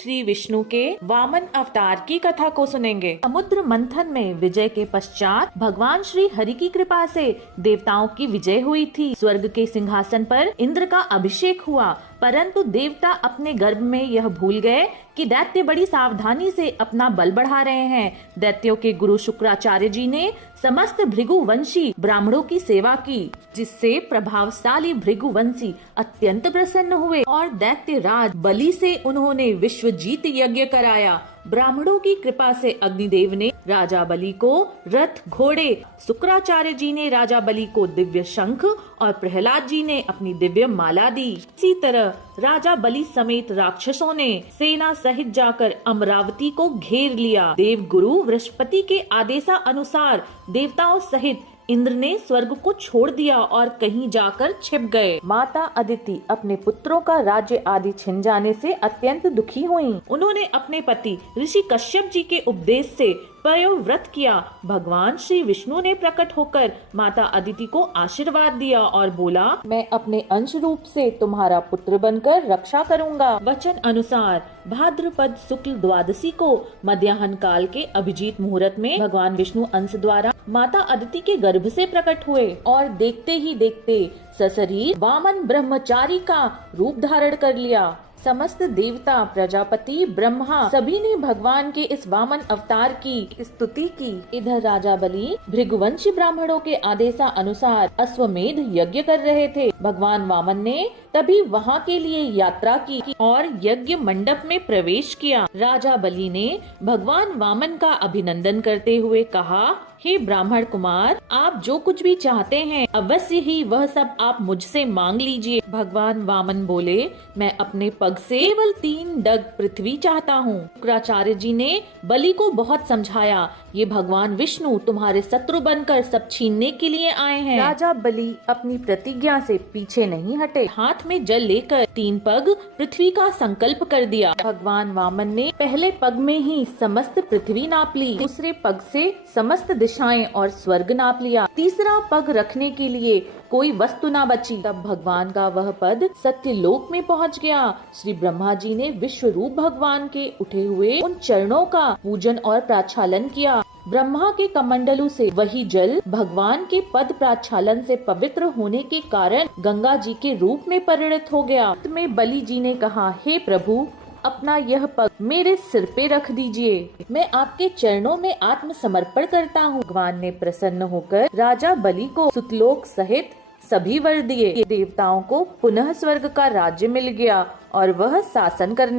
श्री विष्णु के वामन अवतार की कथा को सुनेंगे। समुद्र मंथन में विजय के पश्चात भगवान श्री हरि की कृपा से देवताओं की विजय हुई थी। स्वर्ग के सिंहासन पर इंद्र का अभिषेक हुआ, परंतु देवता अपने गर्भ में यह भूल गए कि दैत्य बड़ी सावधानी से अपना बल बढ़ा रहे हैं। दैत्यों के गुरु शुक्राचार्य जी ने समस्त भृगुवंशी ब्राह्मणों की सेवा की, जिससे प्रभावशाली भृगुवंशी अत्यंत प्रसन्न हुए और दैत्य राज बलि से उन्होंने विश्वजीत यज्ञ कराया। ब्राह्मणों की कृपा से अग्निदेव ने राजा बलि को रथ घोड़े, शुक्राचार्य जी ने राजा बलि को दिव्य शंख और प्रहलाद जी ने अपनी दिव्य माला दी। इसी तरह राजा बलि समेत राक्षसों ने सेना सहित जाकर अमरावती को घेर लिया। देव गुरु बृहस्पति के आदेशानुसार देवताओं सहित इंद्र ने स्वर्ग को छोड़ दिया और कहीं जाकर छिप गए। माता अदिति अपने पुत्रों का राज्य आदि छिन जाने से अत्यंत दुखी हुईं। उन्होंने अपने पति ऋषि कश्यप जी के उपदेश से पयोव्रत किया। भगवान श्री विष्णु ने प्रकट होकर माता अदिति को आशीर्वाद दिया और बोला, मैं अपने अंश रूप से तुम्हारा पुत्र बनकर रक्षा करूंगा। वचन अनुसार भाद्रपद शुक्ल द्वादशी को मध्याह्न काल के अभिजीत मुहूर्त में भगवान विष्णु अंश द्वारा माता अदिति के गर्भ से प्रकट हुए और देखते ही देखते सशरीर वामन ब्रह्मचारी का रूप धारण कर लिया। समस्त देवता, प्रजापति, ब्रह्मा सभी ने भगवान के इस वामन अवतार की स्तुति की। इधर राजा बलि भृगुवंशी ब्राह्मणों के आदेशानुसार अश्वमेध यज्ञ कर रहे थे। भगवान वामन ने तभी वहां के लिए यात्रा की और यज्ञ मंडप में प्रवेश किया। राजा बलि ने भगवान वामन का अभिनंदन करते हुए कहा, हे ब्राह्मण कुमार, आप जो कुछ भी चाहते हैं अवश्य ही वह सब आप मुझसे मांग लीजिए। भगवान वामन बोले, मैं अपने पग से केवल 3 डग पृथ्वी चाहता हूँ। शुक्राचार्य जी ने बलि को बहुत समझाया, ये भगवान विष्णु तुम्हारे शत्रु बनकर सब छीनने के लिए आए हैं। राजा बलि अपनी प्रतिज्ञा से पीछे नहीं हटे। हाथ में जल लेकर 3 पग पृथ्वी का संकल्प कर दिया। भगवान वामन ने पहले पग में ही समस्त पृथ्वी नाप ली, दूसरे पग से समस्त दिशाएं और स्वर्ग नाप लिया, तीसरा पग रखने के लिए कोई वस्तु ना बची। तब भगवान का वह पद सत्यलोक में पहुंच गया। श्री ब्रह्मा जी ने विश्व रूप भगवान के उठे हुए उन चरणों का पूजन और प्राक्षालन किया। ब्रह्मा के कमंडलू से वही जल भगवान के पद प्राक्षालन से पवित्र होने के कारण गंगा जी के रूप में परिणत हो गया। अंत में बलि जी ने कहा, हे प्रभु, अपना यह पग मेरे सिर पे रख दीजिए, मैं आपके चरणों में आत्मसमर्पण करता हूँ। भगवान ने प्रसन्न होकर राजा बलि को सुतलोक सहित सभी वर दिए। देवताओं को पुनः स्वर्ग का राज्य मिल गया और वह शासन करने